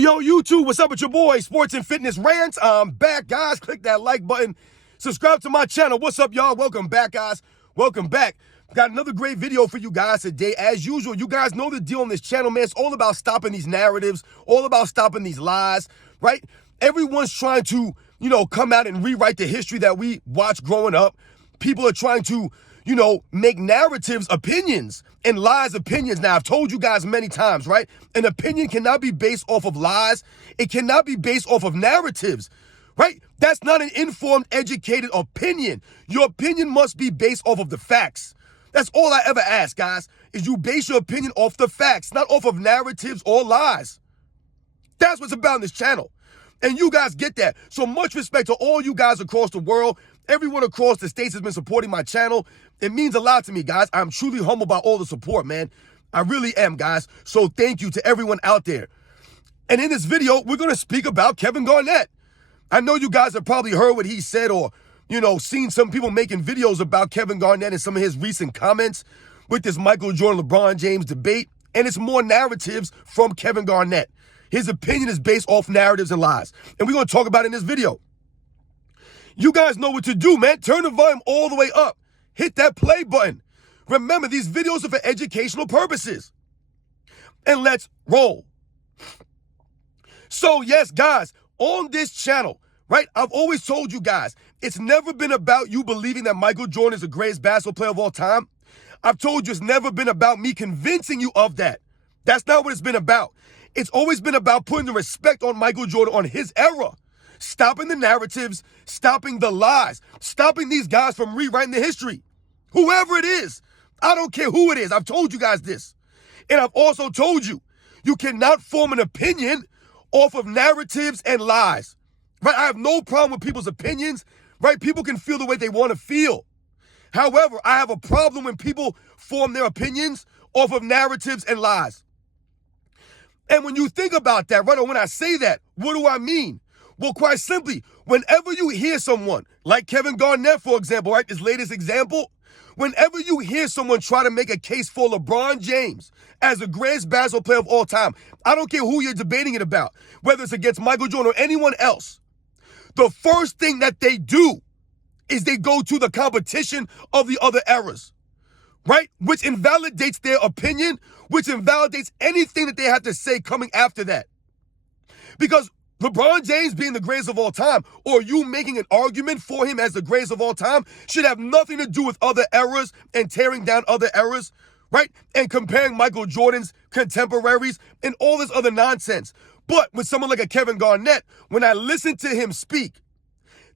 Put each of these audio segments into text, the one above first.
Yo, YouTube, what's up with your boy, Sports and Fitness Rants? I'm back, guys. Click that like button. Subscribe to my channel. What's up, y'all? Welcome back, guys. Welcome back. Got another great video for you guys today. As usual, you guys know the deal on this channel, man. It's all about stopping these narratives, all about stopping these lies, right? Everyone's trying to, come out and rewrite the history that we watched growing up. People are trying to, make narratives opinions and lies opinions. Now, I've told you guys many times, right? An opinion cannot be based off of lies. It cannot be based off of narratives, right? That's not an informed, educated opinion. Your opinion must be based off of the facts. That's all I ever ask, guys, is you base your opinion off the facts, not off of narratives or lies. That's what's about in this channel. And you guys get that. So much respect to all you guys across the world. Everyone across the states has been supporting my channel. It means a lot to me, guys. I'm truly humbled by all the support, man. I really am, guys. So thank you to everyone out there. And in this video, we're going to speak about Kevin Garnett. I know you guys have probably heard what he said or, seen some people making videos about Kevin Garnett and some of his recent comments with this Michael Jordan, LeBron James debate. And it's more narratives from Kevin Garnett. His opinion is based off narratives and lies. And we're going to talk about it in this video. You guys know what to do, man. Turn the volume all the way up. Hit that play button. Remember, these videos are for educational purposes. And let's roll. So, yes, guys, on this channel, right, I've always told you guys, it's never been about you believing that Michael Jordan is the greatest basketball player of all time. I've told you it's never been about me convincing you of that. That's not what it's been about. It's always been about putting the respect on Michael Jordan, on his era. Stopping the narratives, stopping the lies, stopping these guys from rewriting the history. Whoever it is, I don't care who it is. I've told you guys this. And I've also told you, you cannot form an opinion off of narratives and lies. Right? I have no problem with people's opinions. Right? People can feel the way they want to feel. However, I have a problem when people form their opinions off of narratives and lies. And when you think about that, right, or when I say that, what do I mean? Well, quite simply, whenever you hear someone, like Kevin Garnett, for example, right, this latest example, whenever you hear someone try to make a case for LeBron James as the greatest basketball player of all time, I don't care who you're debating it about, whether it's against Michael Jordan or anyone else, the first thing that they do is they go to the competition of the other eras, right? Which invalidates their opinion, which invalidates anything that they have to say coming after that. Because LeBron James being the greatest of all time, or you making an argument for him as the greatest of all time, should have nothing to do with other eras and tearing down other eras, right? And comparing Michael Jordan's contemporaries and all this other nonsense. But with someone like a Kevin Garnett, when I listened to him speak,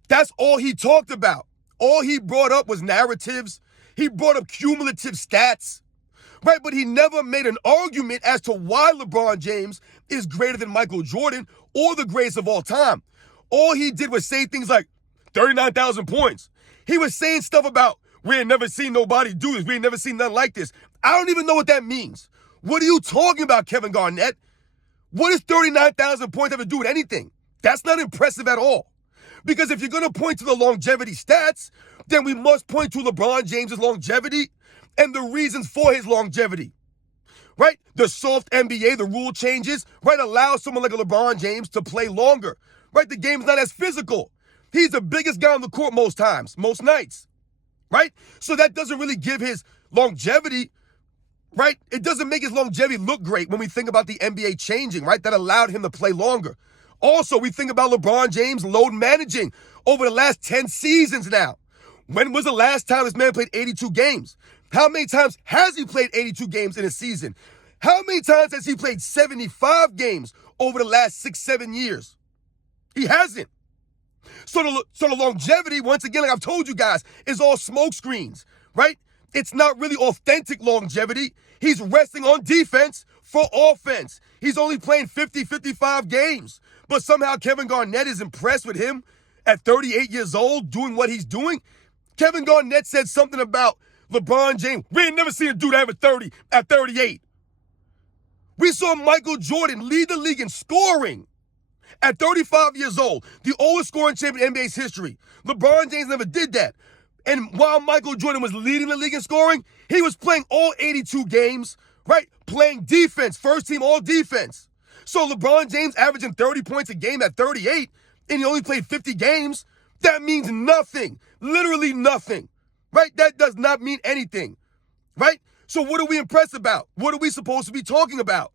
that's all he talked about. All he brought up was narratives. He brought up cumulative stats, right? But he never made an argument as to why LeBron James is greater than Michael Jordan or the greatest of all time. All he did was say things like 39,000 points. He was saying stuff about, we ain't never seen nobody do this. We ain't never seen nothing like this. I don't even know what that means. What are you talking about, Kevin Garnett? What does 39,000 points have to do with anything? That's not impressive at all. Because if you're going to point to the longevity stats, then we must point to LeBron James's longevity and the reasons for his longevity. Right? The soft NBA, the rule changes, right, allows someone like a LeBron James to play longer. Right? The game's not as physical. He's the biggest guy on the court most times, most nights. Right? So that doesn't really give his longevity, right? It doesn't make his longevity look great when we think about the NBA changing, right? That allowed him to play longer. Also, we think about LeBron James load managing over the last 10 seasons now. When was the last time this man played 82 games? How many times has he played 82 games in a season? How many times has he played 75 games over the last 6-7 years? He hasn't. So the longevity, once again, like I've told you guys, is all smoke screens, right? It's not really authentic longevity. He's resting on defense for offense. He's only playing 50, 55 games. But somehow Kevin Garnett is impressed with him at 38 years old doing what he's doing. Kevin Garnett said something about LeBron James. We ain't never seen a dude ever 30 at 38. We saw Michael Jordan lead the league in scoring at 35 years old, the oldest scoring champion in NBA's history. LeBron James never did that. And while Michael Jordan was leading the league in scoring, he was playing all 82 games, right? Playing defense, first team all defense. So LeBron James averaging 30 points a game at 38, and he only played 50 games, that means nothing. Literally nothing. Right? That does not mean anything. Right? So what are we impressed about? What are we supposed to be talking about?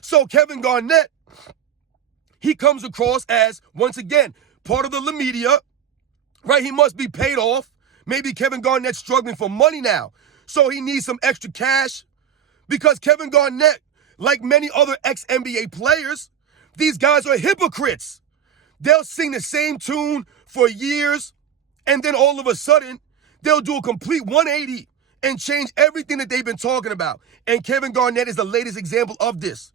So Kevin Garnett, he comes across as, once again, part of the media, right? He must be paid off. Maybe Kevin Garnett's struggling for money now, so he needs some extra cash. Because Kevin Garnett, like many other ex-NBA players, these guys are hypocrites. They'll sing the same tune for years, and then all of a sudden, they'll do a complete 180 and change everything that they've been talking about. And Kevin Garnett is the latest example of this.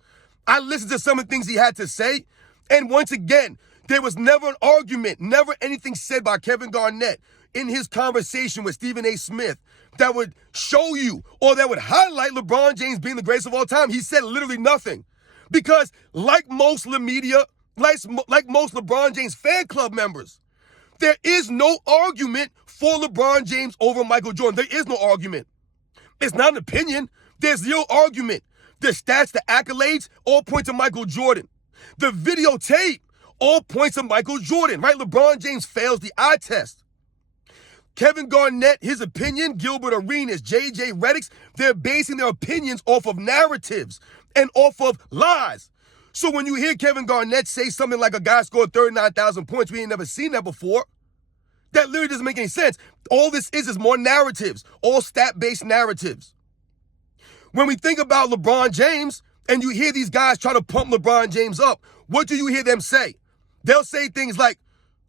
I listened to some of the things he had to say, and once again, there was never an argument, never anything said by Kevin Garnett in his conversation with Stephen A. Smith that would show you or that would highlight LeBron James being the greatest of all time. He said literally nothing. Because like most media, like most LeBron James fan club members, there is no argument for LeBron James over Michael Jordan. There is no argument. It's not an opinion. There's zero argument. The stats, the accolades, all point to Michael Jordan. The videotape all points to Michael Jordan, right? LeBron James fails the eye test. Kevin Garnett, his opinion, Gilbert Arenas, J.J. Redick's, they're basing their opinions off of narratives and off of lies. So when you hear Kevin Garnett say something like a guy scored 39,000 points, we ain't never seen that before, that literally doesn't make any sense. All this is more narratives, all stat-based narratives. When we think about LeBron James and you hear these guys try to pump LeBron James up, what do you hear them say? They'll say things like,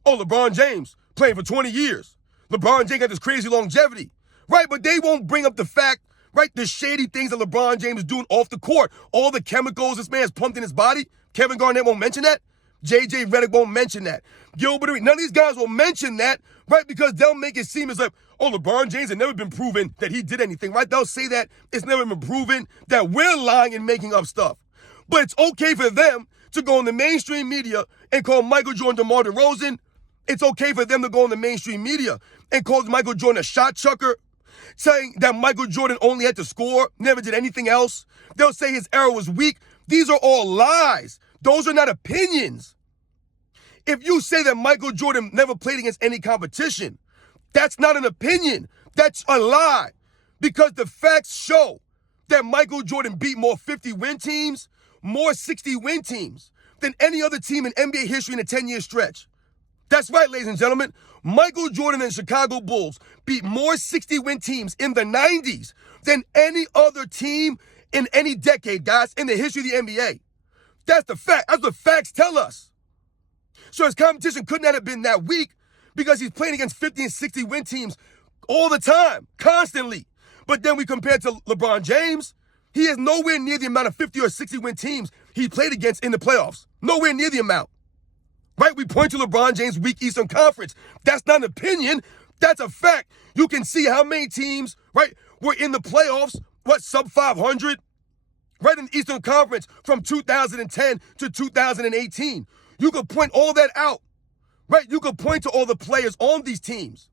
oh, LeBron James playing for 20 years. LeBron James got this crazy longevity, right? But they won't bring up the fact, right, the shady things that LeBron James is doing off the court, all the chemicals this man's pumped in his body. Kevin Garnett won't mention that. J.J. Redick won't mention that. Gilbert Arenas, none of these guys will mention that, right, because they'll make it seem as like, oh, LeBron James had never been proven that he did anything, right? They'll say that it's never been proven, that we're lying and making up stuff. But it's okay for them to go in the mainstream media and call Michael Jordan DeMar DeRozan. It's okay for them to go in the mainstream media and call Michael Jordan a shot chucker, saying that Michael Jordan only had to score, never did anything else. They'll say his era was weak. These are all lies. Those are not opinions. If you say that Michael Jordan never played against any competition, that's not an opinion. That's a lie. Because the facts show that Michael Jordan beat more 50-win teams, more 60-win teams than any other team in NBA history in a 10-year stretch. That's right, ladies and gentlemen. Michael Jordan and Chicago Bulls beat more 60-win teams in the 90s than any other team in any decade, guys, in the history of the NBA. That's the fact. That's what facts tell us. So his competition could not have been that weak because he's playing against 50 and 60-win teams all the time, constantly. But then we compare to LeBron James, he is nowhere near the amount of 50 or 60-win teams he played against in the playoffs. Nowhere near the amount. Right? We point to LeBron James' weak Eastern Conference. That's not an opinion. That's a fact. You can see how many teams, right, were in the playoffs, sub 500, right, in the Eastern Conference from 2010 to 2018. You could point all that out, right? You could point to all the players on these teams.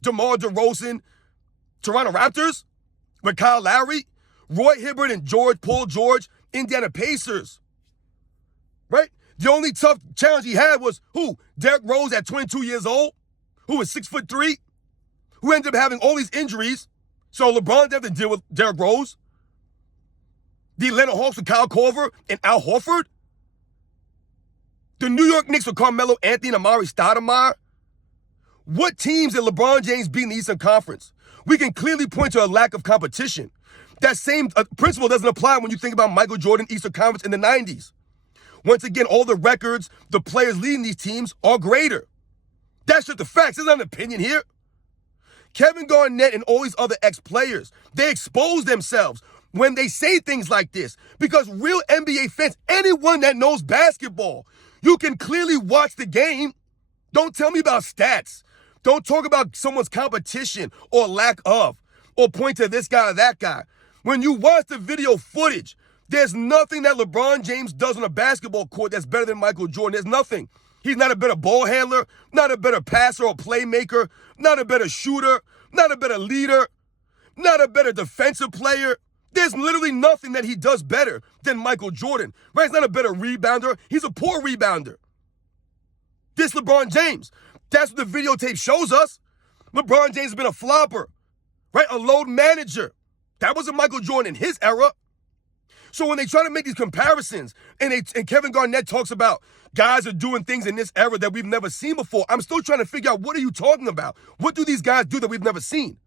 DeMar DeRozan, Toronto Raptors, with Kyle Lowry, Roy Hibbert and Paul George, Indiana Pacers, right? The only tough challenge he had was who? Derrick Rose at 22 years old, who was 6'3", who ended up having all these injuries. So LeBron didn't have to deal with Derrick Rose. The Atlanta Hawks with Kyle Korver and Al Horford. The New York Knicks with Carmelo Anthony and Amari Stoudemire. What teams did LeBron James beat in the Eastern Conference? We can clearly point to a lack of competition. That same principle doesn't apply when you think about Michael Jordan Eastern Conference in the 90s. Once again, all the records, the players leading these teams are greater. That's just the facts. There's not an opinion here. Kevin Garnett and all these other ex-players, they expose themselves when they say things like this because real NBA fans, anyone that knows basketball, you can clearly watch the game. Don't tell me about stats. Don't talk about someone's competition or lack of, or point to this guy or that guy. When you watch the video footage, there's nothing that LeBron James does on a basketball court that's better than Michael Jordan. There's nothing. He's not a better ball handler, not a better passer or playmaker, not a better shooter, not a better leader, not a better defensive player. There's literally nothing that he does better than Michael Jordan. Right? He's not a better rebounder. He's a poor rebounder. This LeBron James. That's what the videotape shows us. LeBron James has been a flopper, right? A load manager. That wasn't Michael Jordan in his era. So when they try to make these comparisons, and Kevin Garnett talks about guys are doing things in this era that we've never seen before, I'm still trying to figure out, what are you talking about? What do these guys do that we've never seen?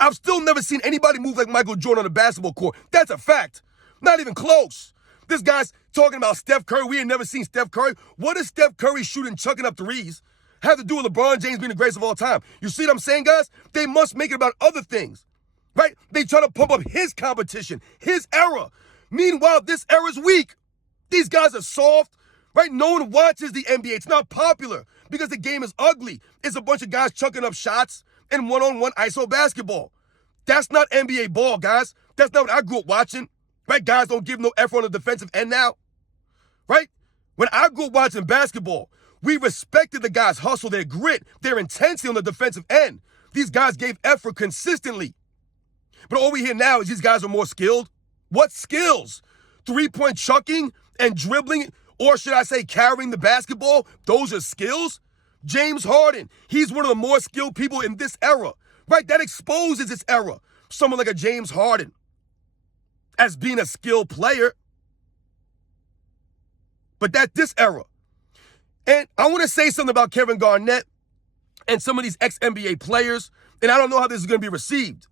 I've still never seen anybody move like Michael Jordan on the basketball court. That's a fact. Not even close. This guy's talking about Steph Curry. We ain't never seen Steph Curry. What does Steph Curry shooting, chucking up threes have to do with LeBron James being the greatest of all time? You see what I'm saying, guys? They must make it about other things, right? They try to pump up his competition, his era. Meanwhile, this era's weak. These guys are soft, right? No one watches the NBA. It's not popular because the game is ugly. It's a bunch of guys chucking up shots in one-on-one ISO basketball. That's not NBA ball, guys. That's not what I grew up watching, right? Guys don't give no effort on the defensive end now, right? When I grew up watching basketball, we respected the guys' hustle, their grit, their intensity on the defensive end. These guys gave effort consistently. But all we hear now is these guys are more skilled. What skills? Three-point chucking and dribbling, or should I say carrying the basketball? Those are skills? James Harden, he's one of the more skilled people in this era, right? That exposes this era. Someone like a James Harden as being a skilled player. But that's this era. And I want to say something about Kevin Garnett and some of these ex-NBA players, and I don't know how this is going to be received.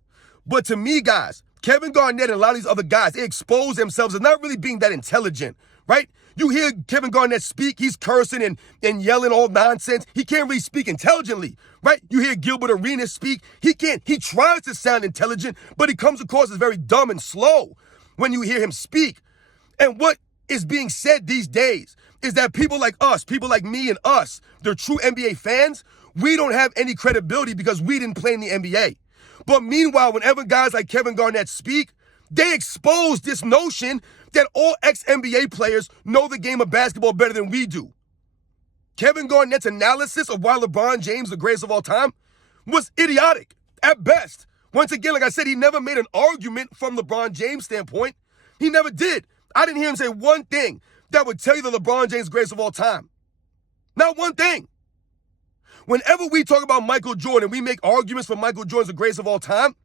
But to me, guys, Kevin Garnett and a lot of these other guys, they expose themselves as not really being that intelligent, right? You hear Kevin Garnett speak, he's cursing and yelling all nonsense. He can't really speak intelligently, right? You hear Gilbert Arenas speak, he tries to sound intelligent, but he comes across as very dumb and slow when you hear him speak. And what is being said these days is that people like us, people like me and us, the true NBA fans, we don't have any credibility because we didn't play in the NBA. But meanwhile, whenever guys like Kevin Garnett speak, they expose this notion that all ex-NBA players know the game of basketball better than we do. Kevin Garnett's analysis of why LeBron James is the greatest of all time was idiotic at best. Once again, like I said, he never made an argument from LeBron James' standpoint. He never did. I didn't hear him say one thing that would tell you that LeBron James is the greatest of all time. Not one thing. Whenever we talk about Michael Jordan, we make arguments for Michael Jordan's the greatest of all time.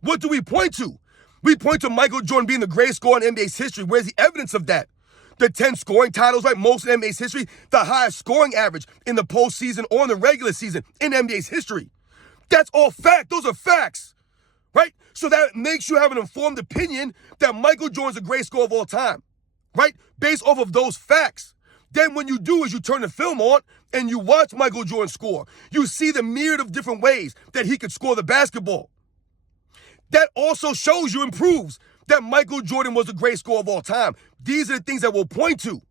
What do we point to? We point to Michael Jordan being the greatest scorer in NBA's history. Where's the evidence of that? The 10 scoring titles, right? Most in NBA's history. The highest scoring average in the postseason or in the regular season in NBA's history. That's all fact. Those are facts, right? So that makes you have an informed opinion that Michael Jordan's the greatest scorer of all time, right? Based off of those facts. Then what you do is you turn the film on and you watch Michael Jordan score. You see the myriad of different ways that he could score the basketball. That also shows you and proves that Michael Jordan was the greatest scorer of all time. These are the things that we'll point to.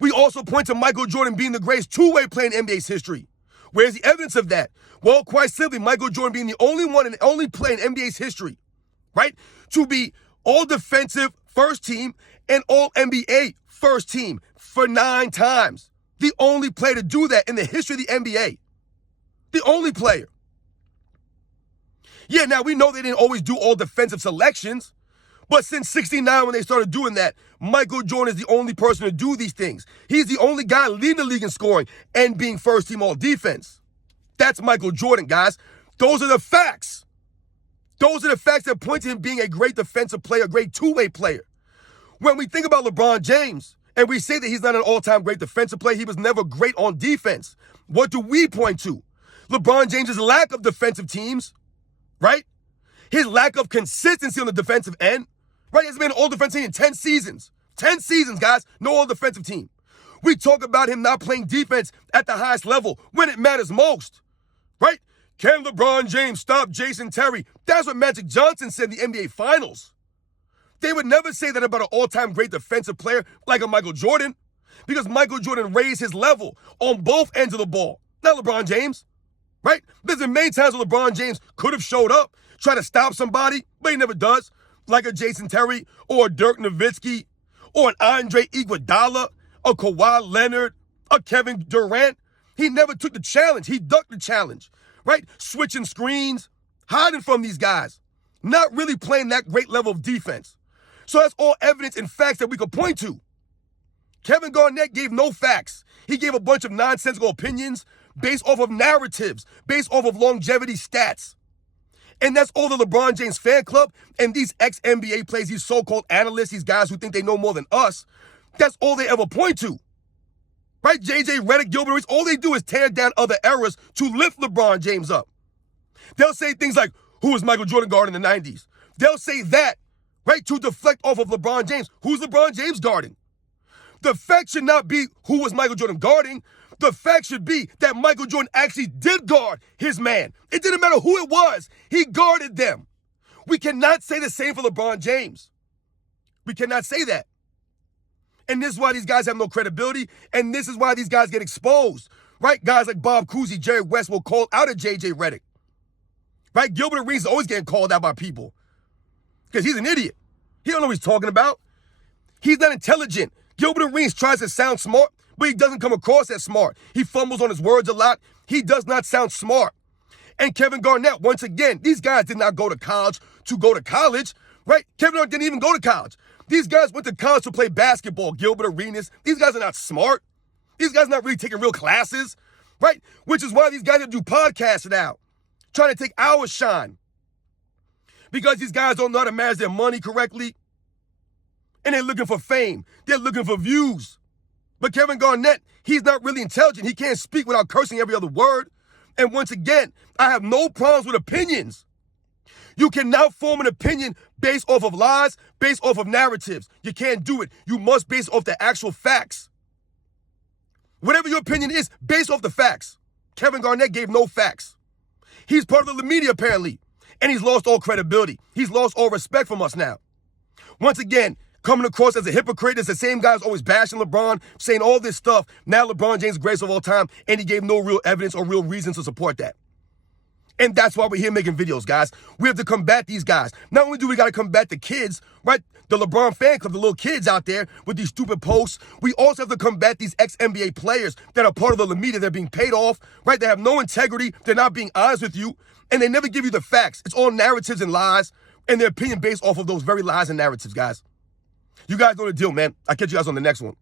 We also point to Michael Jordan being the greatest two-way player in NBA's history. Where's the evidence of that? Well, quite simply, Michael Jordan being the only one and only player in NBA's history, right, to be all-defensive first team and all-NBA first team for 9 times. The only player to do that in the history of the NBA. The only player. Yeah, now we know they didn't always do all defensive selections, but since 69 when they started doing that, Michael Jordan is the only person to do these things. He's the only guy leading the league in scoring and being first team all defense. That's Michael Jordan, guys. Those are the facts. Those are the facts that point to him being a great defensive player, a great two-way player. When we think about LeBron James, and we say that he's not an all-time great defensive player, he was never great on defense. What do we point to? LeBron James' lack of defensive teams, right? His lack of consistency on the defensive end, right? He hasn't been an all-defensive team in 10 seasons. 10 seasons, guys, no all-defensive team. We talk about him not playing defense at the highest level when it matters most, right? Can LeBron James stop Jason Terry? That's what Magic Johnson said in the NBA Finals. They would never say that about an all-time great defensive player like a Michael Jordan, because Michael Jordan raised his level on both ends of the ball, not LeBron James, right? There's been many times where LeBron James could have showed up, tried to stop somebody, but he never does, like a Jason Terry or a Dirk Nowitzki or an Andre Iguodala, a Kawhi Leonard, a Kevin Durant. He never took the challenge. He ducked the challenge, right? Switching screens, hiding from these guys, not really playing that great level of defense. So that's all evidence and facts that we could point to. Kevin Garnett gave no facts. He gave a bunch of nonsensical opinions based off of narratives, based off of longevity stats. And that's all the LeBron James fan club and these ex-NBA players, these so-called analysts, these guys who think they know more than us, that's all they ever point to. Right? JJ Redick, Gilbert Arenas, all they do is tear down other eras to lift LeBron James up. They'll say things like, who was Michael Jordan guarding in the 90s? They'll say that, right, to deflect off of LeBron James. Who's LeBron James guarding? The fact should not be who was Michael Jordan guarding. The fact should be that Michael Jordan actually did guard his man. It didn't matter who it was. He guarded them. We cannot say the same for LeBron James. We cannot say that. And this is why these guys have no credibility, and this is why these guys get exposed, right? Guys like Bob Cousy, Jerry West will call out at JJ Redick, right? Gilbert Arenas is always getting called out by people because he's an idiot. He don't know what he's talking about. He's not intelligent. Gilbert Arenas tries to sound smart, but he doesn't come across as smart. He fumbles on his words a lot. He does not sound smart. And Kevin Garnett, once again, these guys did not go to college to go to college, right? Kevin Garnett didn't even go to college. These guys went to college to play basketball, Gilbert Arenas. These guys are not smart. These guys are not really taking real classes, right? Which is why these guys do podcasts now, trying to take our shine. Because these guys don't know how to manage their money correctly. And they're looking for fame. They're looking for views. But Kevin Garnett, he's not really intelligent. He can't speak without cursing every other word. And once again, I have no problems with opinions. You cannot form an opinion based off of lies, based off of narratives. You can't do it. You must base it off the actual facts. Whatever your opinion is, based off the facts. Kevin Garnett gave no facts. He's part of the media, apparently. And he's lost all credibility. He's lost all respect from us now. Once again, coming across as a hypocrite, it's the same guys always bashing LeBron, saying all this stuff. Now LeBron James is the greatest of all time, and he gave no real evidence or real reason to support that. And that's why we're here making videos, guys. We have to combat these guys. Not only do we got to combat the kids, right? The LeBron fan club, the little kids out there with these stupid posts. We also have to combat these ex-NBA players that are part of the media. They're being paid off, right? They have no integrity. They're not being honest with you. And they never give you the facts. It's all narratives and lies, and their opinion based off of those very lies and narratives, guys. You guys know the deal, man. I'll catch you guys on the next one.